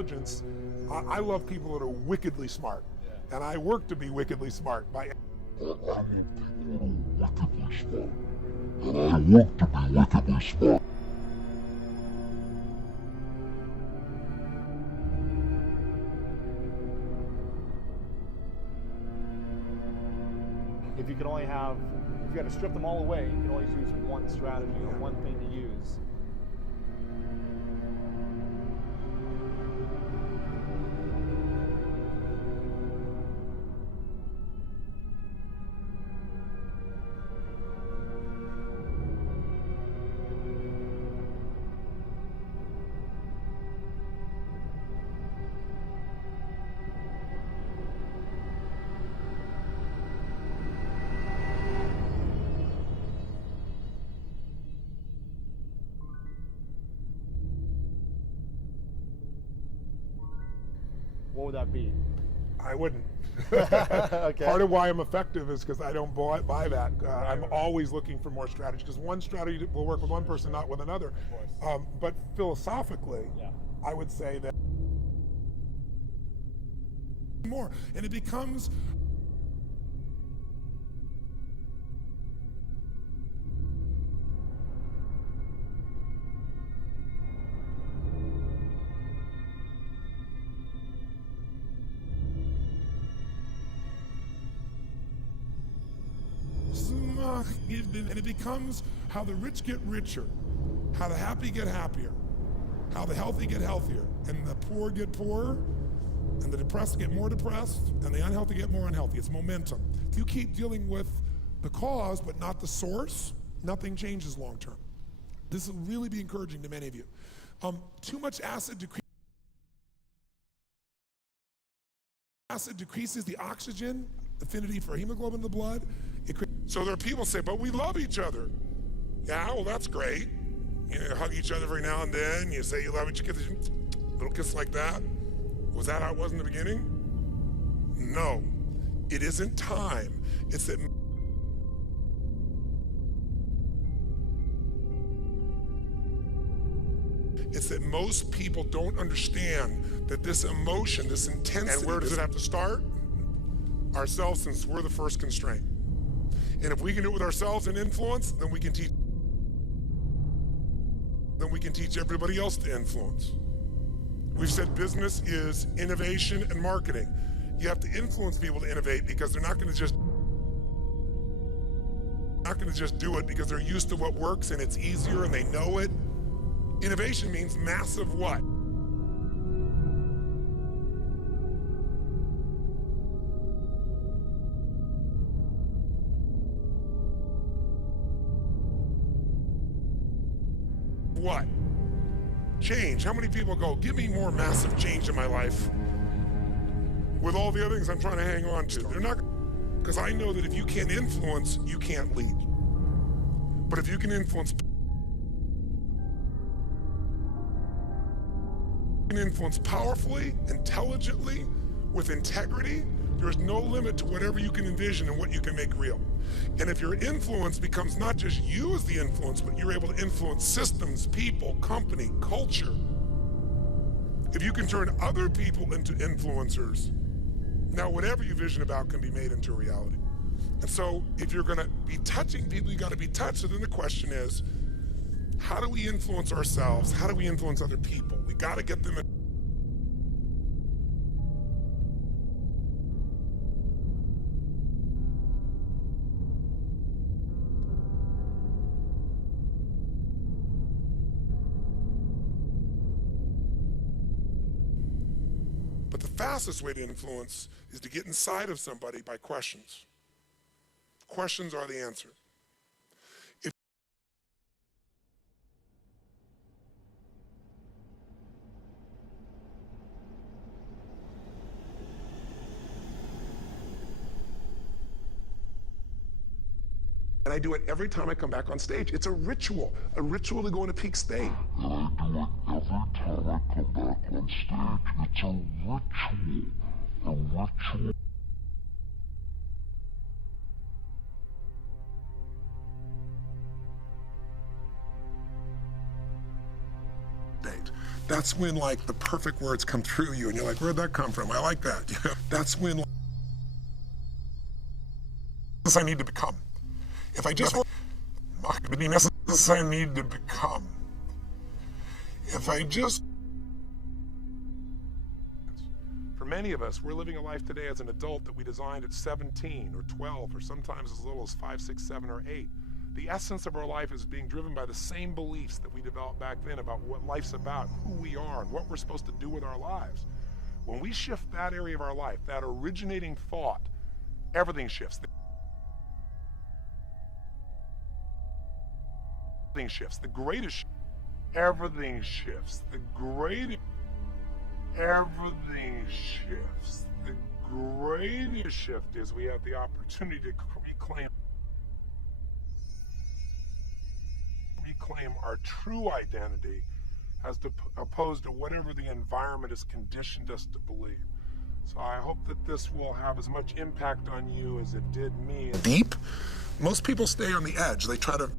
intelligence, I love people that are wickedly smart. Yeah. And I work to be wickedly smart. I love people that are wickedly smart. And I work to be wickedly smart. If you got to strip them all away, you can always use one strategy or one thing to use. What would that be? I wouldn't. Okay. Part of why I'm effective is because I don't buy that. I'm always looking for more strategy, because one strategy will work with one person, not with another. But philosophically, I would say that more, and it becomes and it becomes how the rich get richer, how the happy get happier, how the healthy get healthier, and the poor get poorer, and the depressed get more depressed, and the unhealthy get more unhealthy. It's momentum. If you keep dealing with the cause but not the source, nothing changes long term. This will really be encouraging to many of you. Too much acid decreases the oxygen affinity for hemoglobin in the blood. So there are people say, but we love each other. Yeah, well, that's great. You know, hug each other every now and then. You say you love each other, little kiss like that. Was that how it was in the beginning? No, it isn't time. It's that most people don't understand that this emotion, this intensity. And where does it have to start? Ourselves, since we're the first constraint. And if we can do it with ourselves and influence, then we can teach everybody else to influence. We've said business is innovation and marketing. You have to influence people to innovate, because they're not going to just do it because they're used to what works and it's easier and they know it. Innovation means massive what? What? Change. How many people go, give me more massive change in my life with all the other things I'm trying to hang on to? They're not, because I know that if you can't influence, you can't lead. But if you can influence powerfully, intelligently, with integrity, there's no limit to whatever you can envision and what you can make real. And if your influence becomes not just you as the influence, but you're able to influence systems, people, company, culture. If you can turn other people into influencers, now whatever you vision about can be made into a reality. And so if you're gonna be touching people, you gotta be touched. So then the question is, how do we influence ourselves? How do we influence other people? We gotta get them in. But the fastest way to influence is to get inside of somebody by questions. Questions are the answer. And I do it every time I come back on stage. It's a ritual to go into peak state. And I do it every time I come back on stage. It's a ritual. That's when like the perfect words come through you and you're like, where'd that come from? I like that. You know? That's when I need to become. If I just I need to become. If I just... For many of us, we're living a life today as an adult that we designed at 17 or 12 or sometimes as little as 5, 6, 7, or 8. The essence of our life is being driven by the same beliefs that we developed back then about what life's about, who we are, and what we're supposed to do with our lives. When we shift that area of our life, that originating thought, everything shifts. Everything shifts. The greatest... Everything shifts. The greatest... Everything shifts. The greatest shift is we have the opportunity to reclaim our true identity as opposed to whatever the environment has conditioned us to believe. So I hope that this will have as much impact on you as it did me. Deep? Most people stay on the edge. They try to